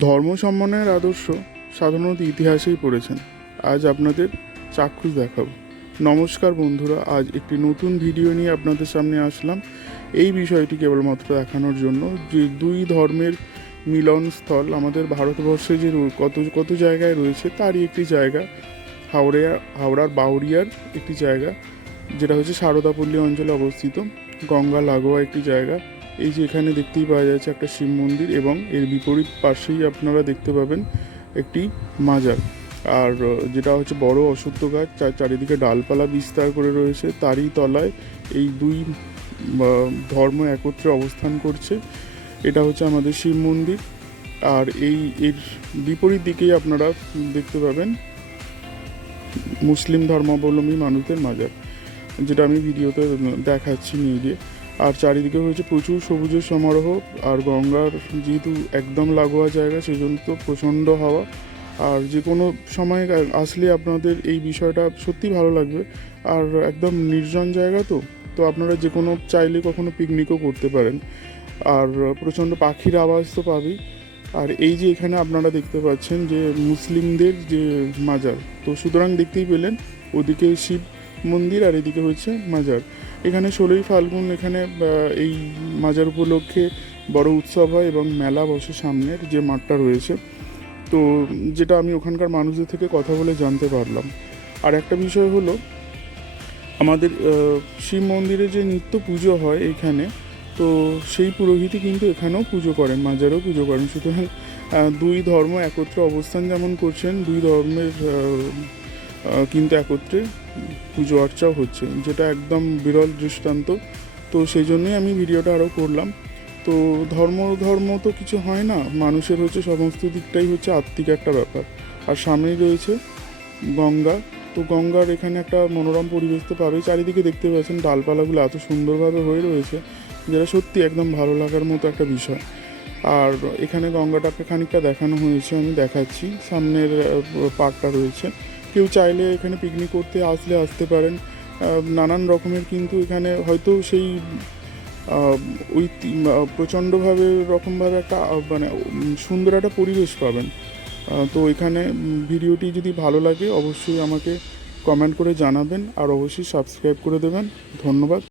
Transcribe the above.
ধর্ম সম্মানের আদর্শ সাধারণত ইতিহাসেই পড়েছেন। আজ আপনাদের চাক্ষুষ দেখাবো। নমস্কার বন্ধুরা, আজ একটি নতুন ভিডিও নিয়ে আপনাদের সামনে আসলাম। এই বিষয়টি কেবলমাত্র দেখানোর জন্য যে দুই ধর্মের মিলনস্থল আমাদের ভারতবর্ষে যে কত কত জায়গায় রয়েছে তারই একটি জায়গা। হাওড়া হাওড়ার বাউরিয়ার একটি জায়গা, যেটা হচ্ছে সারদাপল্লী অঞ্চলে অবস্থিত। গঙ্গা লাগোয়া একটি জায়গা। এই যে এখানে দেখতেই পাওয়া যাচ্ছে একটা শিব মন্দির এবং এর বিপরীত পাশেই আপনারা দেখতে পাবেন একটি মাজার। আর যেটা হচ্ছে বড় অশ্বত্থ গাছ চারিদিকে ডালপালা বিস্তার করে রয়েছে। তারই তলায় এই দুই ধর্ম একত্রে অবস্থান করছে। এটা হচ্ছে আমাদের শিব মন্দির। আর এই, এর বিপরীত দিকেই আপনারা দেখতে পাবেন মুসলিম ধর্মাবলম্বী মানুষদের মাজার, যেটা আমি ভিডিওতে দেখাচ্ছি নিয়ে গিয়ে। আর চারিদিকে হয়েছে প্রচুর সবুজের সমারোহ, আর গঙ্গার যেহেতু একদম লাগোয়া জায়গা সেই জন্য তো প্রচণ্ড হাওয়া। আর যে কোনো সময় আসলে আপনাদের এই বিষয়টা সত্যি ভালো লাগবে। আর একদম নির্জন জায়গা তো তো আপনারা যে কোনো চাইলে কখনো পিকনিকও করতে পারেন। আর প্রচণ্ড পাখির আওয়াজ তো পাবেই। আর এই যে এখানে আপনারা দেখতে পাচ্ছেন যে মুসলিমদের যে মাজার, তো সুতরাং দেখতেই পেলেন, ওদিকে শিব মন্দির আর এদিকে হচ্ছে মাজার। এখানে ষোলোই ফাল্গুন এখানে এই মাজার উপলক্ষে বড় উৎসব হয় এবং মেলা বসে সামনের যে মাঠটা রয়েছে। তো যেটা আমি ওখানকার মানুষদের থেকে কথা বলে জানতে পারলাম। আর একটা বিষয় হলো, আমাদের শিব মন্দিরে যে নিত্য পুজো হয় এখানে, তো সেই পুরোহিতই কিন্তু এখানেও পুজো করেন, মাজারেও পুজো করেন। সুতরাং দুই ধর্ম একত্রে অবস্থান যেমন করছেন, দুই ধর্মের কিন্তু একত্রে পুজো আর্চাও হচ্ছে, যেটা একদম বিরল দৃষ্টান্ত। তো সেই জন্যই আমি ভিডিওটা আরও করলাম। তো ধর্ম ধর্ম তো কিছু হয় না, মানুষের হচ্ছে সমস্ত দিকটাই হচ্ছে আত্মিক একটা ব্যাপার। আর সামনেই রয়েছে গঙ্গা, তো গঙ্গার এখানে একটা মনোরম পরিবেশ তো পাবেই। চারিদিকে দেখতে পাচ্ছেন ডালপালাগুলো এত সুন্দরভাবে হয়ে রয়েছে, যেটা সত্যি একদম ভালো লাগার মতো একটা বিষয়। আর এখানে গঙ্গাটাকে খানিকটা দেখানো হয়েছে, আমি দেখাচ্ছি। সামনের পার্কটা রয়েছে। কেউ চাইলে এখানে পিকনিক করতে আসলে আসতে পারেন। নানান রকমের কিন্তু এখানে হয়তো সেই ওই প্রচণ্ডভাবে রকমভাবে একটা মানে সুন্দর একটা পরিবেশ পাবেন। তো এখানে ভিডিওটি যদি ভালো লাগে অবশ্যই আমাকে কমেন্ট করে জানাবেন আর অবশ্যই সাবস্ক্রাইব করে দেবেন। ধন্যবাদ।